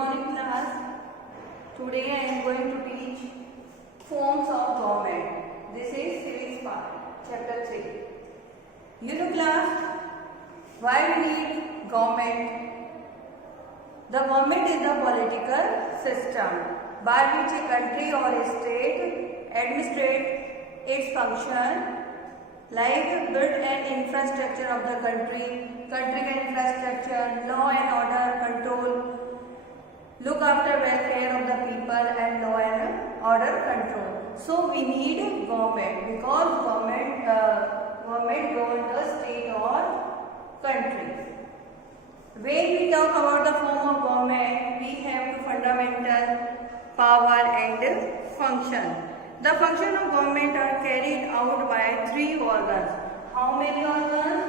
morning class. Today I am going to teach forms of government. This is civics part, chapter 3. You know class, why we need government? The government is the political system by which a country or a state administrates its function, like build an infrastructure of the country infrastructure, law and order control, look after welfare of the people and law and order control. So we need government because government governs the state or country. When we talk about the form of government, we have two fundamental: power and function. The function of government are carried out by three organs. How many organs?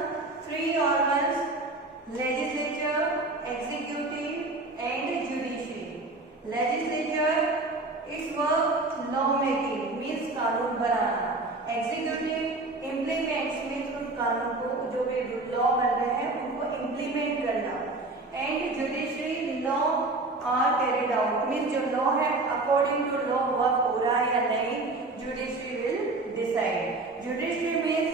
Three organs: legislature, executive and judiciary. Legislature, its work law making, means कानून बनाना. Executive implements, means उस कानून को जो भी law बन रहे हैं उनको implement करना. And judiciary, law are carried out, means जो law है according to law work हो रहा है या नहीं, judiciary will decide. Judiciary means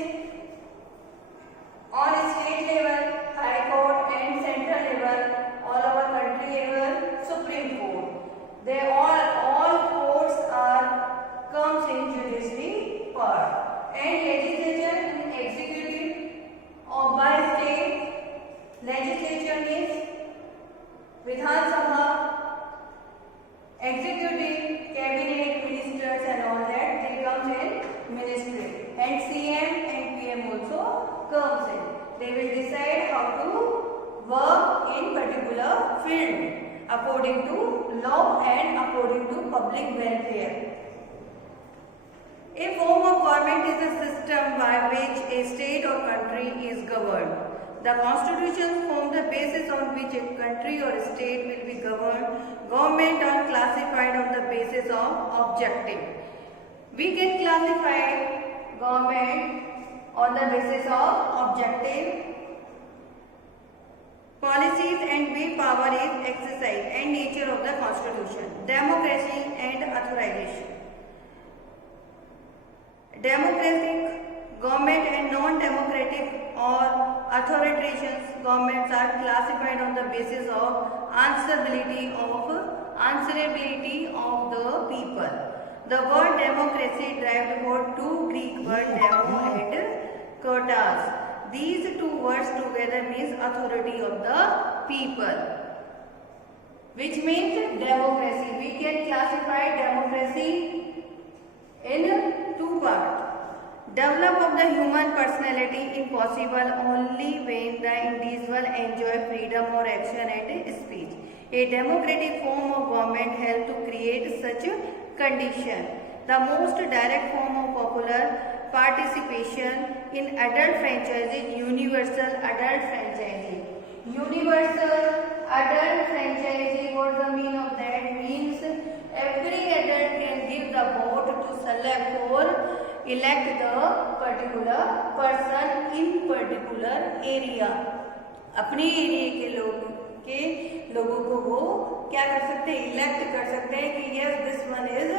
on state level, high court, and central level, all over country level, supreme court. They all courts are comes in judiciary part. And legislature and executive of by state. Legislature means Vidhan Sabha, executive, cabinet, ministers and all that, they comes in ministry. And CM and PM also comes in. They will decide how to work in particular field according to law and according to public welfare. A form of government is a system by which a state or country is governed. The constitutions form the basis on which a country or a state will be governed. Government are classified on the basis of objective. We can classify government on the basis of objective policies and way power is exercised and nature of the constitution. Democracy and authorization. Democratic government and non-democratic or authoritarian governments are classified on the basis of answerability of the people. The word democracy derived from two Greek words demo and kratos. These two words together means authority of the people, which means democracy. We can classify democracy in two parts. Development of the human personality is possible only when the individual enjoy freedom of action and speech. A democratic form of government helps to create such condition. The most direct form of popular participation in adult franchise is universal adult franchise. Universal adult franchise, what the meaning of that? Means every adult can give the vote to select or elect the particular person in particular area. अपने area के लोगों को वो क्या कर सकते हैं? Elect कर सकते हैं कि yes, this one is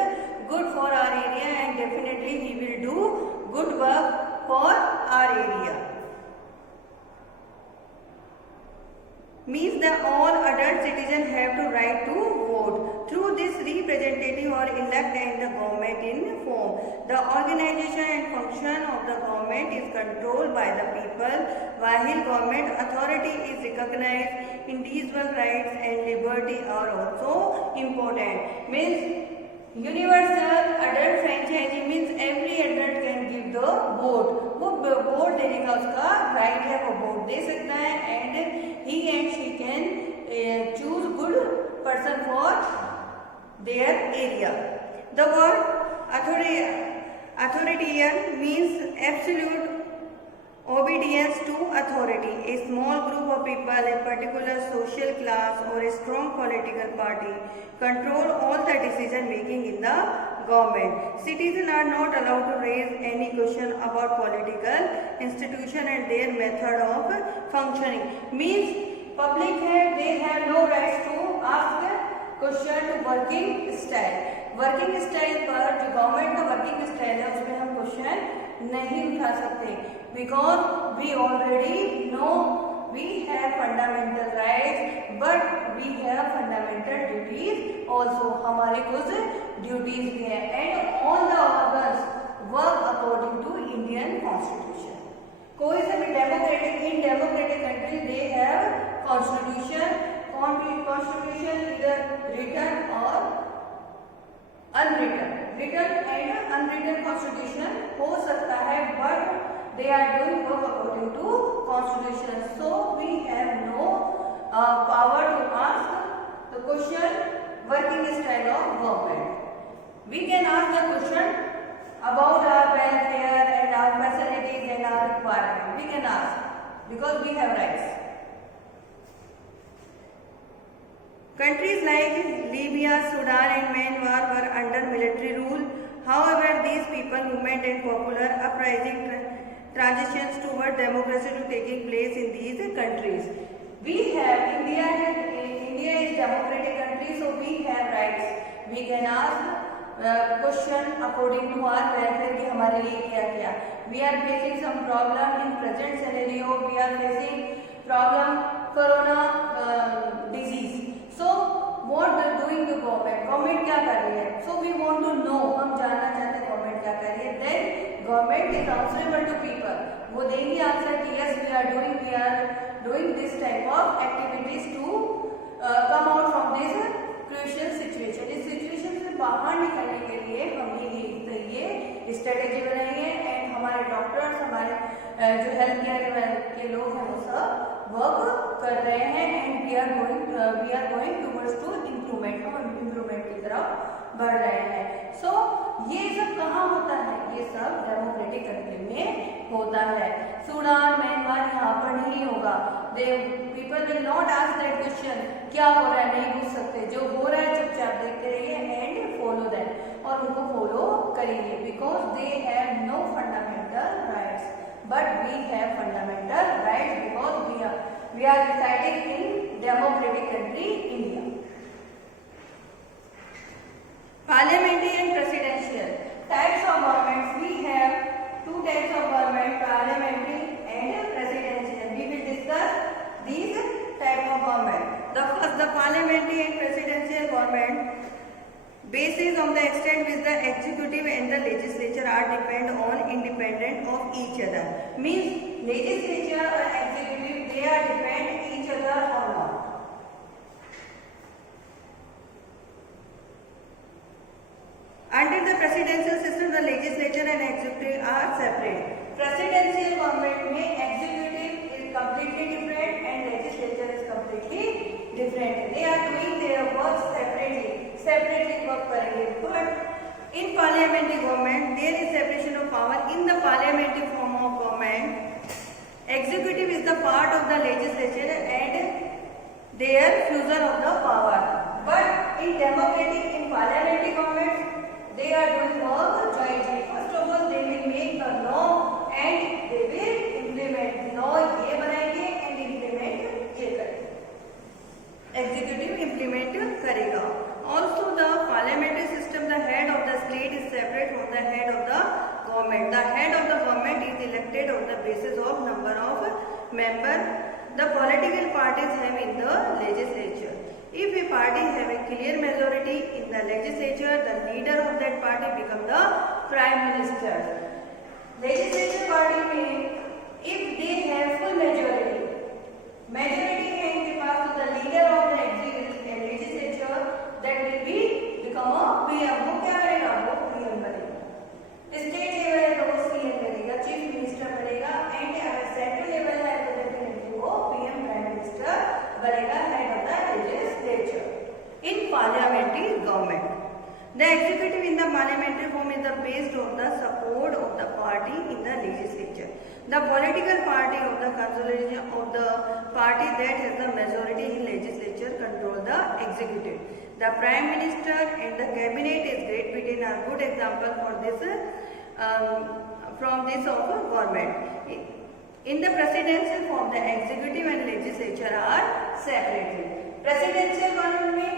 good for our area and definitely he will do good work for our area. Means that all adult citizens have to right to vote. Through this representative or elect and the government in form. The organization and function of the government is controlled by the people, while government authority is recognized. Individual rights and liberty are also important. Means universal adult franchise means every adult can give the vote. वो vote देने का उसका right है, वो vote दे सकता है and he and she can choose good person for their area. The word authoritarian means absolute obedience to authority. A small group of people, a particular social class or a strong political party control all the decision making in the government. Citizens are not allowed to raise any question about political institution and their method of functioning. Means public they have no rights to ask question working style. Working style पर जो government का working style है उसमें हम question नहीं उठा सकते, because we already know we have fundamental rights but we have fundamental duties also. हमारे कुछ ड्यूटीज भी हैं and all the organs work according to Indian constitution. कोई से भी democratic in democratic country they have constitution. Constitution इधर written और unwritten. Written and unwritten constitution हो सकता है but they are doing work according to constitution, so we have no power to ask the question working style of government. We can ask the question about our welfare and our facilities and our requirement. We can ask because we have rights. Countries like Libya, Sudan and Myanmar were under military rule. However, these people movement and popular uprising transitions toward democracy to taking place in these countries. We have India is democratic country, so we have rights. We can ask question according to our welfare कि हमारे लिए क्या क्या। We are facing some problem in present scenario. We are facing problem corona disease. So what doing the government? Government क्या कर रही है? So we want to know. हम जानना चाहते हैं government क्या कर रही है। Then government is answerable to people. वो देंगे आंसर कि yes we are doing this type of activities to come out from this crucial situation. इस सिचुएशन से बाहर निकलने के लिए हमने ये स्ट्रेटेजी बनाई है एंड हमारे डॉक्टर्स हमारे जो हेल्थ केयर के लोग हैं वो सब वर्क कर रहे हैं and we are going towards to improvement. हम इम्प्रूवमेंट की तरफ बढ़ रहे हैं। सो ये सब कहाँ होता है? ये सब डेमोक्रेटिक कंट्री में होता है। सूडान म्यांमार यहाँ पर नहीं होगा। People will not ask that question क्या हो रहा है, नहीं पूछ सकते। जो हो रहा है चुपचाप देखते रहिए एंड फॉलो दैट और उनको फॉलो करिए because they have no fundamental rights but we have fundamental rights because we are residing in democratic country India. Parliamentary and presidential types of governments. We have two types of government, parliamentary and presidential. We will discuss these type of government. The first, the parliamentary and presidential government basis on the extent which the executive and the legislature are depend on independent of each other. Means legislature or executive they are depend each other or not. Under the presidential system, the legislature and executive are separate. Presidential government में executive is completely different and legislature is completely different. They are doing their work separately work करेंगे. But in parliamentary government, there is separation of power. In the parliamentary form of government, executive is the part of the legislature and their fusion of the power. But in democratic, in parliamentary government, they are doing work jointly. First of all, they will make the law and they will implement law. ये बनाएंगे and implement ये करेंगे. Executive implement करेगा. Also, the parliamentary system, the head of the state is separate from the head of the government. The head of the government is elected on the basis of number of members the political parties have in the legislature. If a party have a clear majority in the legislature, the leader of that party become the prime minister. Legislature party में if they have full majority है इनके पास तो the leader of the legislature that will be become a PM. वो क्या करेगा? वो PM बनेगा. State level है तो वो CM बनेगा, chief minister बनेगा and अगर central level है तो definitely वो PM prime minister बनेगा, head of the legislature. In parliamentary government, the executive in the parliamentary form is based on the support of the party in the legislature. The political party of the consolidation of the party that has the majority in legislature control the executive. The prime minister and the cabinet is Great Britain are good example for this from this of a government. In the presidential form, the executive and legislature are separated. Presidential government में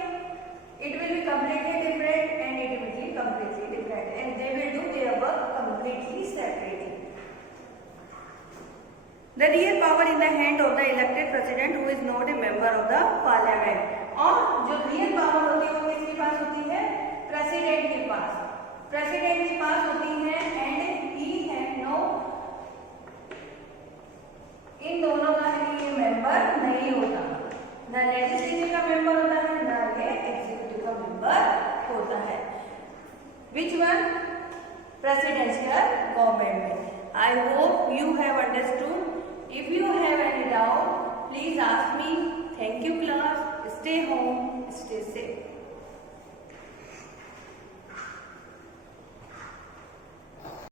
It will be completely different and it will be completely different, and they will do their work completely separately. The real power in the hand of the elected president who is not a member of the parliament. और जो real power होती है वो किसके पास होती है? President के पास. President के पास होती है एंड ही है नो, इन दोनों का ये मेंबर नहीं होता. न लेजिस्लेचर का मेंबर होता है, न ये एग्जीक्यूटिव का मेंबर होता है. Which one? प्रेसिडेंशियल गवर्नमेंट में. I hope you have understood. If you have any doubt, please ask me. Thank you class. Stay home, stay safe.